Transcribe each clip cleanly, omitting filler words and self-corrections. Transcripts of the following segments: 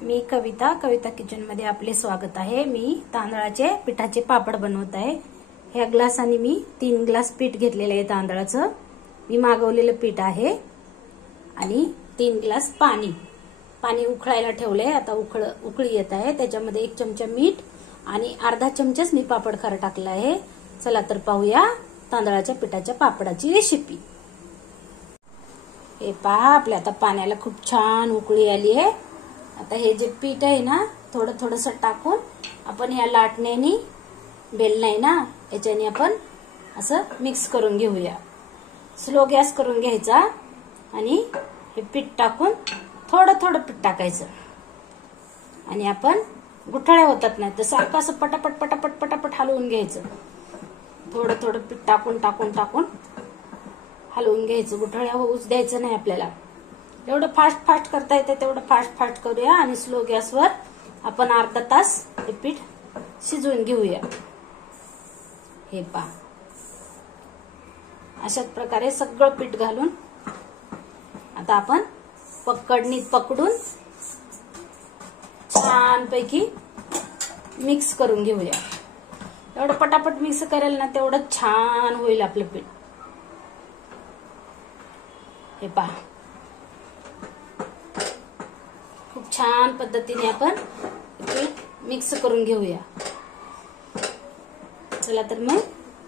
मी कविता kitchen मध्ये आपले स्वागत आहे। मी तांदळाचे पिठाचे पापड बनवत आहे। ह्या ग्लासाने मी 3 ग्लास पीठ घेतलेले आहे तांदळाचं। मी मागवलेलं पीठ आहे आणि 3 ग्लास पाणी उकळायला ठेवले। आता उकळी येत आहे। त्याच्यामध्ये 1 चमचा मीठ आणि अर्धा चमचाच मी पापड खार टाकला आहे। चला तर पाहूया तांदळाच्या पिठाच्या पापडाची रेसिपी। हे पहा, आपल्या आता पाण्याला खूप छान उकळी आली आहे। आता हे जे पीठ आहे ना, थोडं टाकून आपण ह्या लाटण्याने बेलणे ना याच्याने आपण असं मिक्स करून घेऊया। स्लो गॅस करून घ्यायचा आणि हे पीठ टाकून थोडं पीठ टाकायचं आणि आपण गुठळ्या होतात नाही तर सारखं असं पटापट हलवून घ्यायचं। थोडं पीठ टाकून हलवून घ्यायचं। गुठळ्या होऊच द्यायचं नाही आपल्याला। जेवढं फास्ट करता येते तेवढं फास्ट करूया आणि स्लो गॅसवर आपण अर्धा तास हे पीठ शिजवून घेऊया। हे पहा, अशाच प्रकारे सगळं पीठ घालून आता आपण कडणीत पकडून छानपैकी मिक्स करून घेऊया। एवढं पटापट मिक्स करेल ना तेवढं छान होईल आपलं पीठ। हे पहा, खूप छान पद्धतीने आपण पीठ मिक्स करून घेऊया। चला तर मग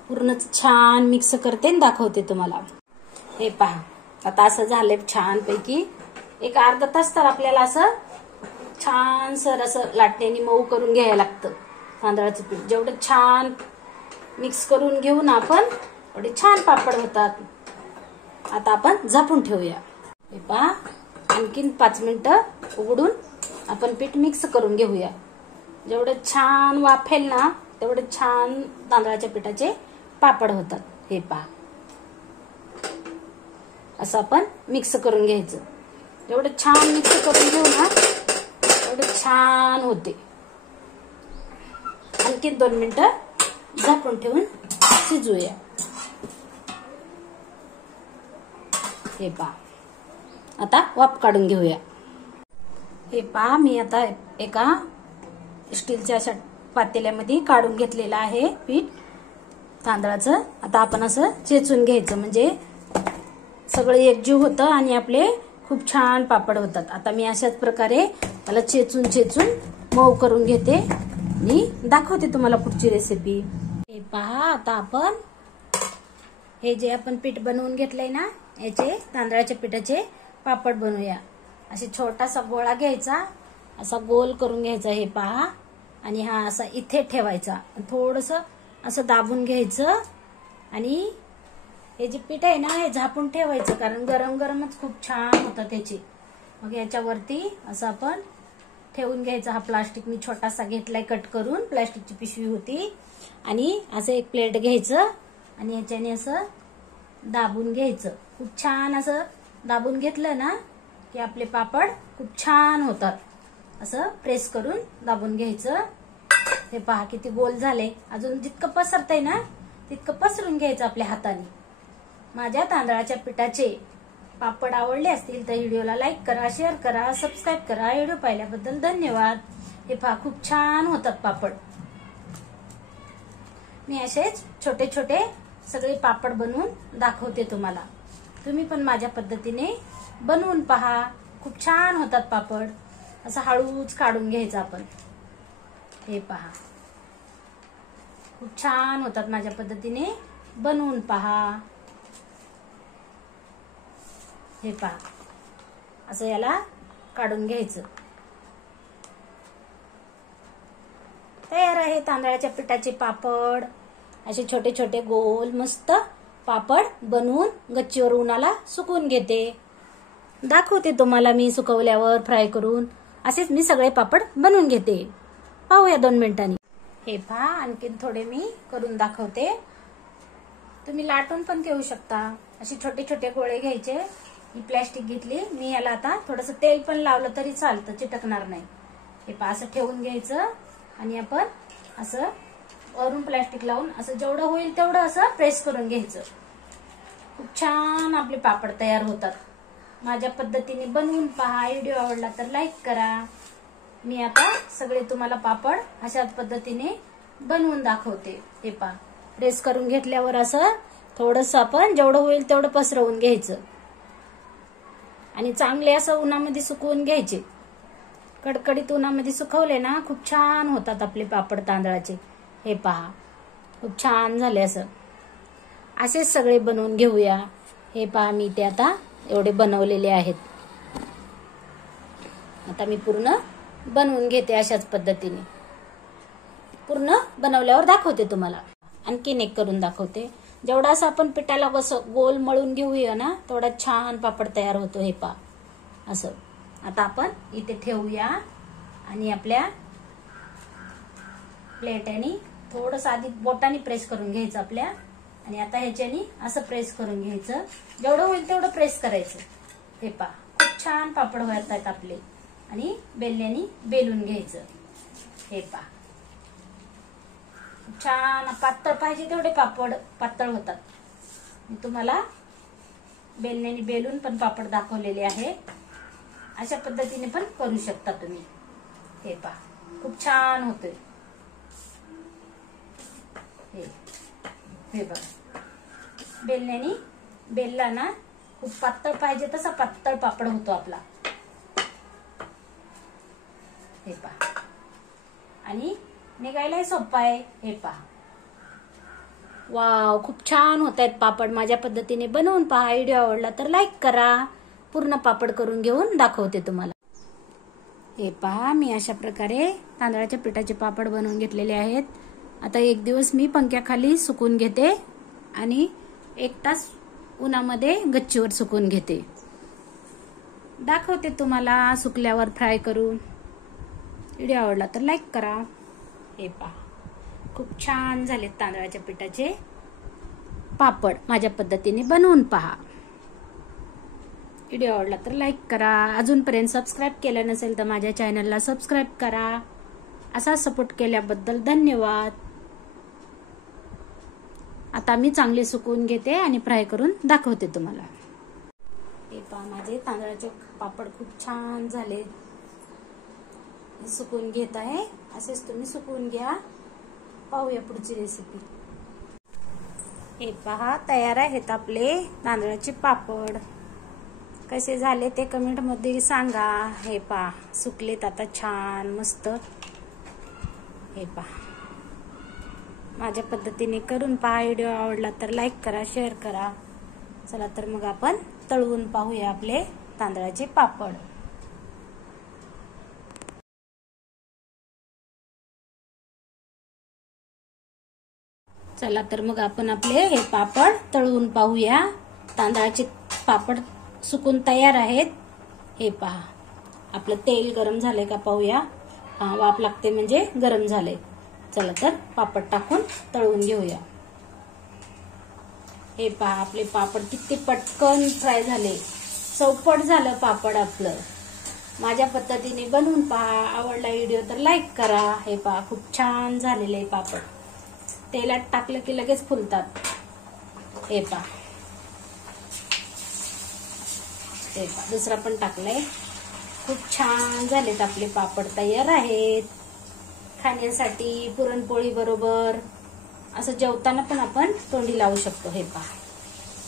पूर्ण छान मिक्स करते आणि दाखवते तुम्हाला। हे पहा, आता असं झालंय छान पैकी। एक अर्धा तास तर आपल्याला असं छान असं लाटण्याने मऊ करून घ्यायला लागतं तांदळाचं पीठ। जेवढं छान मिक्स करून घेऊ ना आपण तेवढे छान पापड होतात। आता आपण झाकून ठेवूया। हे पहा, आणखीन 5 मिनिटं उघडून आपण पीठ मिक्स करून घेऊया। जेवढे छान वाफेल ना तेवढे छान तांदळाच्या पिठाचे पापड होतात। हे पहा, असं आपण मिक्स करून घ्यायचं। जेवढे छान मिक्स करून घेऊ ना तेवढे छान होते। आणखीन 2 मिनिटं झाकून ठेवून शिजवूया। हे पहा, आता वाफ काढून घेऊया। हे पहा, मी आता एका स्टीलच्या अशा पातेल्यामध्ये काढून घेतलेलं आहे पीठ तांदळाचं। आता आपण असं चेचून घ्यायचं म्हणजे सगळं एकजीव होतं आणि आपले खूप छान पापड होतात। आता मी अशाच प्रकारे त्याला चेचून मऊ करून घेते आणि दाखवते तुम्हाला पुढची रेसिपी। हे पहा, आता आपण हे जे आपण पीठ बनवून घेतलंय ना याचे तांदळाच्या पिठाचे पापड बनवूया। असे छोटासा गोळा घ्यायचा, असा गोल करून घ्यायचा। हे पहा, आणि हा असा इथे ठेवायचा। थोडंसं असं दाबून घ्यायचं आणि हे जे पीठ आहे ना हे झाकून ठेवायचं, कारण गरमच खूप छान होतं त्याची। मग याच्यावरती असं आपण ठेवून घ्यायचं। हा प्लास्टिक मी छोटासा घेतलाय कट करून, प्लास्टिकची पिशवी होती। आणि असं एक प्लेट घ्यायचं आणि याच्याने असं दाबून घ्यायचं। खूप छान असं दाबून घेतलं ना की आपले पापड खूप छान होतात। असं प्रेस करून दाबून घ्यायचं। हे पहा किती गोल झाले। अजून जितकं पसरतंय ना तितकं पसरून घ्यायचं आपल्या हाताने। माझ्या तांदळाच्या पिठाचे पापड आवडले असतील तर व्हिडिओला लाईक करा, शेअर करा, सबस्क्राईब करा। व्हिडिओ पाहिल्याबद्दल धन्यवाद। हे पहा, खूप छान होतात पापड। मी असेच छोटे सगळे पापड बनवून दाखवते तुम्हाला। तुम्ही पण माझ्या पद्धतीने बनवून पहा, खूप छान होतात पापड। असं हळूच काढून घ्यायचं आपण। हे पहा, खूप छान होतात। माझ्या पद्धतीने बनवून पहा। हे पहा, असं याला काढून घ्यायचं। तयार आहे तांदळाच्या पिठाचे पापड। असे छोटे गोल मस्त पापड बनवून गच्चीवर उन्हाला सुकवून घेते। दाखवते तुम्हाला मी सुकवल्यावर फ्राय करून। असेच मी सगळे पापड बनवून घेते। पाहूया 2 मिनिटांनी। हे पहा, आणखीन थोडे मी करून दाखवते। तुम्ही लाटून पण घेऊ शकता। असे छोटे गोळे घ्यायचे। ही प्लॅस्टिक घेतली मी, याला आता थोडंसं तेल पण लावलं तरी चालतं, चिटकणार नाही। हे पहा, असं ठेवून घ्यायचं आणि आपण असं वरून प्लॅस्टिक लावून असं जेवढं होईल तेवढं असं प्रेस करून घ्यायचं। खूप छान आपले पापड तयार होतात। माझ्या पद्धतीने बनवून पहा। व्हिडिओ आवडला तर लाईक करा। मी आता सगळे तुम्हाला पापड अशाच पद्धतीने बनवून दाखवते. हे पहा, प्रेस करून घेतल्यावर असं थोडंसं आपण जेवढं होईल तेवढं पसरवून घ्यायचं आणि चांगले असं उन्हामध्ये सुकवून घ्यायचे. कडकडीत उन्हामध्ये सुकवले ना खूप छान होतात आपले पापड तांदळाचे. हे पहा, खूप छान झाले. असेच सगळे बनवून घेऊया. हे पहा, मी ते आता एवढे बनवलेले आहेत. आता मी पूर्ण बनवून घेते अशाच पद्धतीने. पूर्ण बनवल्यावर दाखवते तुम्हाला. आणखीन एक करून दाखवते. जेवढा असं आपण पिठाला गोल मळून घेऊया ना तेवढा छान पापड तयार होतो. हे पहा असं. आता आपण इथे ठेवूया आणि आपल्या प्लेटनी थोडंसं आधी बोटाने प्रेस करून घ्यायचं आपल्या, आणि आता ह्याच्यानी असं प्रेस करून घ्यायचं. जेवढं होईल तेवढं प्रेस करायचं. हे पहा, खूप छान पापड होतात आपले. आणि बेलण्यानी बेलून घ्यायचं. हे पहा, छान पातळ पाहिजे तेवढे पापड पातळ होतात. मी तुम्हाला बेलण्यानी बेलून पण पापड दाखवलेले आहे. अशा पद्धतीने पण करू शकता तुम्ही. हे पहा, खूप छान होतोय. हे बघा, बेलण्यानी बेलला ना खूप पातळ पाहिजे तसा पातळ पापड होतो आपला. हे पहा, आणि निघायलाही सोपा आहे. हे पहा, वाव, खूप छान होत आहेत पापड. माझ्या पद्धतीने बनवून पहा. व्हिडिओ आवडला तर लाईक करा. पूर्ण पापड करून घेऊन दाखवते तुम्हाला. हे पहा, मी अशा प्रकारे तांदळाच्या पिठाचे पापड बनवून घेतलेले आहेत. आता एक दिवस मी पंख्याखाली सुकून घेते आणि 1 तास उन्हामध्ये गच्चीवर सुकून घेते. दाखवते तुम्हाला सुकल्यावर फ्राय करून. व्हिडिओ आवडला तर लाईक करा. हे पहा, खूप छान झालेत तांदळाच्या पिठाचे पापड. माझ्या पद्धतीने बनवून पहा. व्हिडिओ आवडला तर लाईक करा. अजूनपर्यंत सबस्क्राईब केलं नसेल तर माझ्या चॅनलला सबस्क्राईब करा. असा सपोर्ट केल्याबद्दल धन्यवाद. आता मी चांगले सुकवून घेते आणि फ्राय करून दाखवते तुम्हाला. हे पहा, माझे तांदळाचे पापड खूप छान झाले. सुकवून घेत आहे. असेच तुम्ही सुकवून घ्या. पाहूया पुढची रेसिपी. हे पहा, तयार आहेत आपले तांदळाचे पापड. कसे झाले ते कमेंट मध्ये सांगा. हे पहा, सुकलेत आता छान मस्त. हे पहा, माझ्या पद्धतीने करून पहा. व्हिडिओ आवडला तर लाईक करा, शेअर करा. चला तर मग आपण तळवून पाहूया आपले तांदळाचे पापड. चला तर मग आपण आपले हे पापड तळवून पाहूया. तांदळाचे पापड सुकून तयार आहेत. हे पहा, आपलं तेल गरम झालंय का पाहूया. हा, वाफ लागते म्हणजे गरम झाले. चला तर पापड टाकून तळून घेऊया. हे पहा, आपले पापड किती पटकन फ्राय झाले. चौपट झालं पापड आपलं. माझ्या पद्धतीने बनवून पहा. आवडला व्हिडिओ तर लाईक करा. हे पहा, खूप छान झालेले पापड. तेलात टाकलं की लगेच फुलतात. हे पहा, हे पहा, दुसरा पण टाकलाय. खूप छान झालेत आपले पापड. तयार आहेत खाण्यासाठी. पुरणपोळी बरोबर असं जेवताना पण आपण तोंडी लावू शकतो. हे पहा,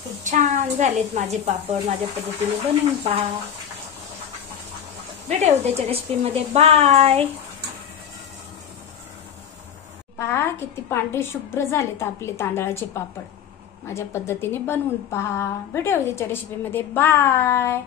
खूप छान झालेत माझे पापड. माझ्या पद्धतीने बनवून पहा. भेटूया उद्याच्या रेसिपी मध्ये. बाय. पहा, किती पांढरे शुभ्र झालेत आपले तांदळाचे पापड. माझ्या पद्धतीने बनवून पहा. भेटूया उद्याच्या रेसिपी मध्ये. बाय.